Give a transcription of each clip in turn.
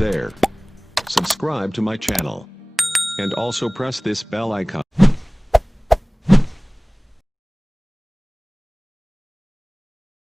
there. Subscribe to my channel. And also press this bell icon.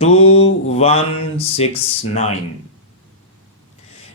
2169।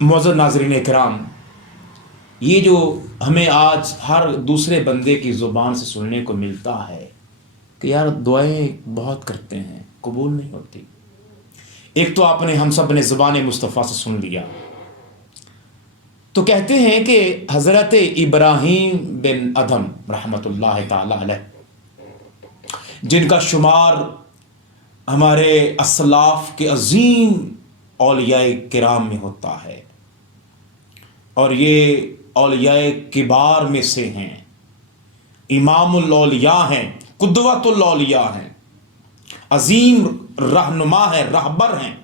معزز ناظرین کرام، یہ جو ہمیں آج ہر دوسرے بندے کی زبان سے سننے کو ملتا ہے کہ یار دعائیں بہت کرتے ہیں قبول نہیں ہوتی، ایک تو آپ نے ہم سب نے زبان مصطفیٰ سے سن لیا، تو کہتے ہیں کہ حضرت ابراہیم بن ادھم رحمۃ اللہ تعالی علیہ، جن کا شمار ہمارے اسلاف کے عظیم اولیاء کرام میں ہوتا ہے، اور یہ اولیاء کبار میں سے ہیں، امام الاولیاء ہیں، قدوۃ الاولیاء ہیں، عظیم رہنما ہیں، رہبر ہیں،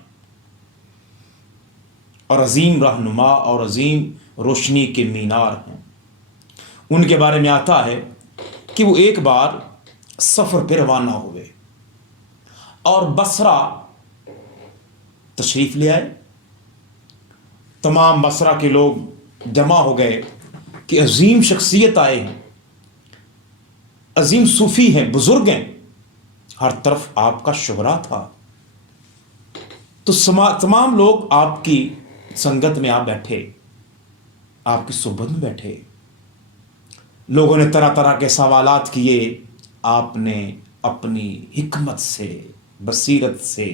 اور عظیم رہنما اور عظیم روشنی کے مینار ہیں۔ ان کے بارے میں آتا ہے کہ وہ ایک بار سفر پہ روانہ ہوئے اور بصرہ تشریف لے آئے۔ تمام بصرہ کے لوگ جمع ہو گئے کہ عظیم شخصیت آئے ہیں، عظیم صوفی ہیں، بزرگ ہیں، ہر طرف آپ کا شہرہ تھا۔ تو تمام لوگ آپ کی سنگت میں آپ بیٹھے، آپ کی صحبت میں بیٹھے، لوگوں نے طرح طرح کے سوالات کیے، آپ نے اپنی حکمت سے، بصیرت سے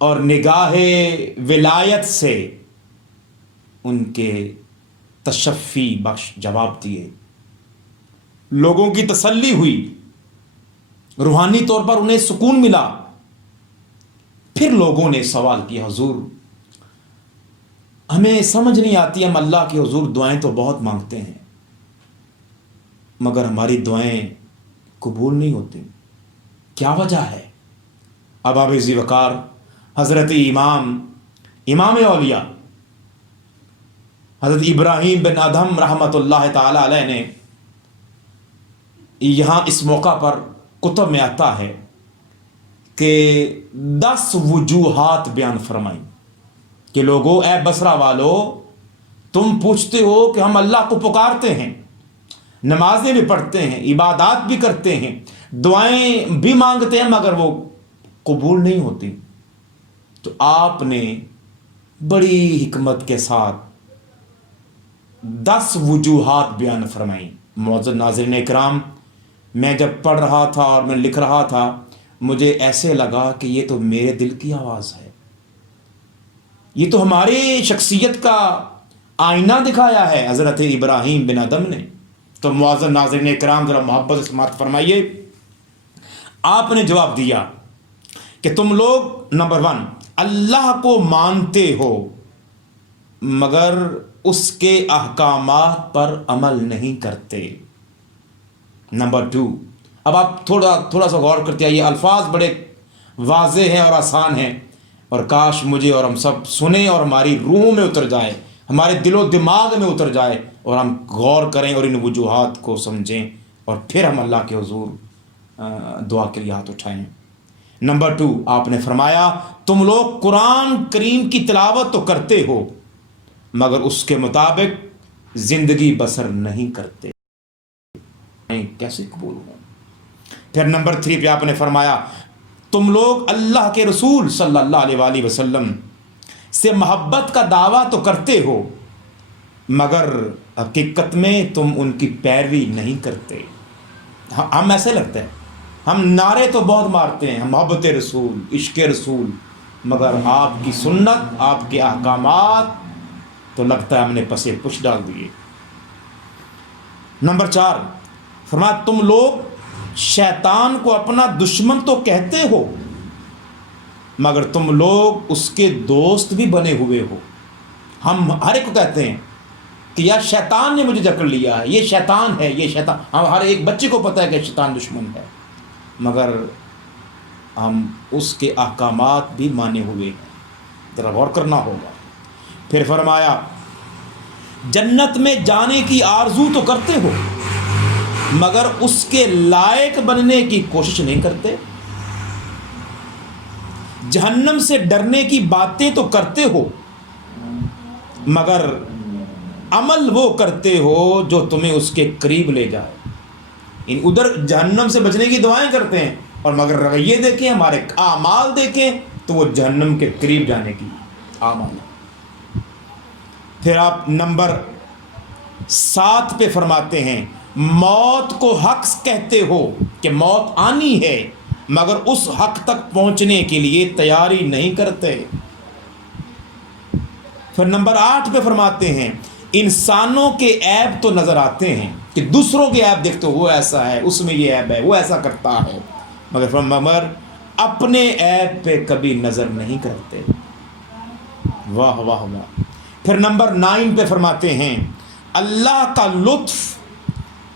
اور نگاہ ولایت سے ان کے تشفی بخش جواب دیے، لوگوں کی تسلی ہوئی، روحانی طور پر انہیں سکون ملا۔ پھر لوگوں نے سوال کیا، حضور ہمیں سمجھ نہیں آتی، ہم اللہ کے حضور دعائیں تو بہت مانگتے ہیں مگر ہماری دعائیں قبول نہیں ہوتی، کیا وجہ ہے؟ اب آپ ذی وقار حضرت امام اولیاء حضرت ابراہیم بن ادھم رحمۃ اللہ تعالی علیہ نے یہاں اس موقع پر کتب میں آتا ہے کہ 10 وجوہات بیان فرمائیں کہ لوگوں، اے بصرہ والو، تم پوچھتے ہو کہ ہم اللہ کو پکارتے ہیں، نمازیں بھی پڑھتے ہیں، عبادات بھی کرتے ہیں، دعائیں بھی مانگتے ہیں مگر وہ قبول نہیں ہوتی۔ تو آپ نے بڑی حکمت کے ساتھ 10 وجوہات بیان فرمائیں۔ معزز ناظرین اکرام، میں جب پڑھ رہا تھا اور میں لکھ رہا تھا، مجھے ایسے لگا کہ یہ تو میرے دل کی آواز ہے، یہ تو ہماری شخصیت کا آئینہ دکھایا ہے حضرت ابراہیم بن ادم نے۔ تو معزز ناظرین اکرام ذرا محبت سے سماعت فرمائیے۔ آپ نے جواب دیا کہ تم لوگ نمبر 1 اللہ کو مانتے ہو مگر اس کے احکامات پر عمل نہیں کرتے۔ نمبر 2، اب آپ تھوڑا سا غور کرتے آئیے، الفاظ بڑے واضح ہیں اور آسان ہیں، اور کاش مجھے اور ہم سب سنیں اور ہماری روحوں میں اتر جائے، ہمارے دل و دماغ میں اتر جائے، اور ہم غور کریں اور ان وجوہات کو سمجھیں، اور پھر ہم اللہ کے حضور دعا کے لیے ہاتھ اٹھائیں۔ نمبر 2، آپ نے فرمایا تم لوگ قرآن کریم کی تلاوت تو کرتے ہو مگر اس کے مطابق زندگی بسر نہیں کرتے، کیسے قبول ہوں؟ پھر نمبر 3 پہ آپ نے فرمایا تم لوگ اللہ کے رسول صلی اللہ علیہ وآلہ وسلم سے محبت کا دعویٰ تو کرتے ہو مگر حقیقت میں تم ان کی پیروی نہیں کرتے۔ ہم ایسے لگتے ہیں، ہم نعرے تو بہت مارتے ہیں، محبت رسول، عشق رسول، مگر آپ کی سنت، آپ کے احکامات تو لگتا ہے ہم نے پسے پش ڈال دیے۔ نمبر 4 فرمایا تم لوگ شیطان کو اپنا دشمن تو کہتے ہو مگر تم لوگ اس کے دوست بھی بنے ہوئے ہو۔ ہم ہر ایک کو کہتے ہیں کہ یار شیطان نے مجھے جکڑ لیا ہے، یہ شیطان ہے، یہ شیطان، ہم ہر ایک بچے کو پتہ ہے کہ شیطان دشمن ہے، مگر ہم اس کے احکامات بھی مانے ہوئے ہیں، ذرا غور کرنا ہوگا۔ پھر فرمایا جنت میں جانے کی آرزو تو کرتے ہو مگر اس کے لائق بننے کی کوشش نہیں کرتے، جہنم سے ڈرنے کی باتیں تو کرتے ہو مگر عمل وہ کرتے ہو جو تمہیں اس کے قریب لے جائے۔ ادھر جہنم سے بچنے کی دعائیں کرتے ہیں اور مگر رویے دیکھیں، ہمارے اعمال دیکھیں تو وہ جہنم کے قریب جانے کی اعمال ہے۔ پھر آپ نمبر 7 پہ فرماتے ہیں موت کو حق کہتے ہو کہ موت آنی ہے مگر اس حق تک پہنچنے کے لیے تیاری نہیں کرتے۔ پھر نمبر 8 پہ فرماتے ہیں انسانوں کے عیب تو نظر آتے ہیں کہ دوسروں کے عیب دیکھتے ہو، وہ ایسا ہے، اس میں یہ عیب ہے، وہ ایسا کرتا ہے، مگر اپنے عیب پہ کبھی نظر نہیں کرتے۔ واہ واہ واہ۔ پھر نمبر 9 پہ فرماتے ہیں اللہ کا لطف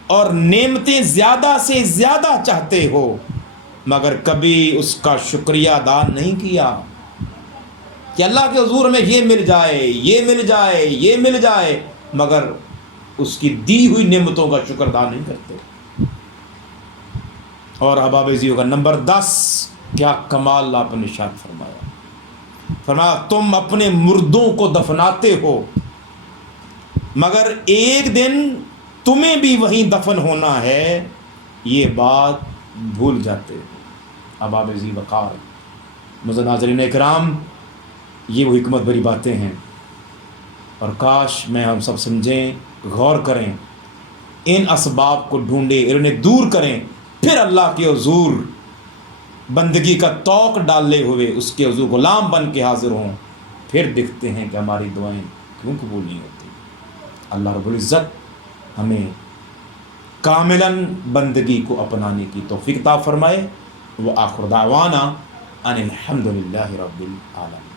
اور نعمتیں زیادہ سے زیادہ چاہتے ہو مگر کبھی اس کا شکریہ ادا نہیں کیا، کہ اللہ کے حضور میں یہ مل جائے، یہ مل جائے، یہ مل جائے، مگر اس کی دی ہوئی نعمتوں کا شکر ادا نہیں کرتے۔ اور احباب عزیز کا نمبر 10 کیا کمال آپ نے ارشاد فرمایا تم اپنے مردوں کو دفناتے ہو مگر ایک دن تمہیں بھی وہیں دفن ہونا ہے، یہ بات بھول جاتے ہو۔ احباب عزیز وقار معزز ناظرین اکرام، یہ وہ حکمت بھری باتیں ہیں، اور کاش میں ہم سب سمجھیں، غور کریں، ان اسباب کو ڈھونڈیں، انہیں دور کریں، پھر اللہ کے حضور بندگی کا توق ڈالے ہوئے اس کے حضور غلام بن کے حاضر ہوں، پھر دیکھتے ہیں کہ ہماری دعائیں کیوں قبول نہیں ہوتی۔ اللہ رب العزت ہمیں کاملاً بندگی کو اپنانے کی توفیق عطا فرمائے۔ وآخر دعوانا ان الحمد للہ رب العالمین۔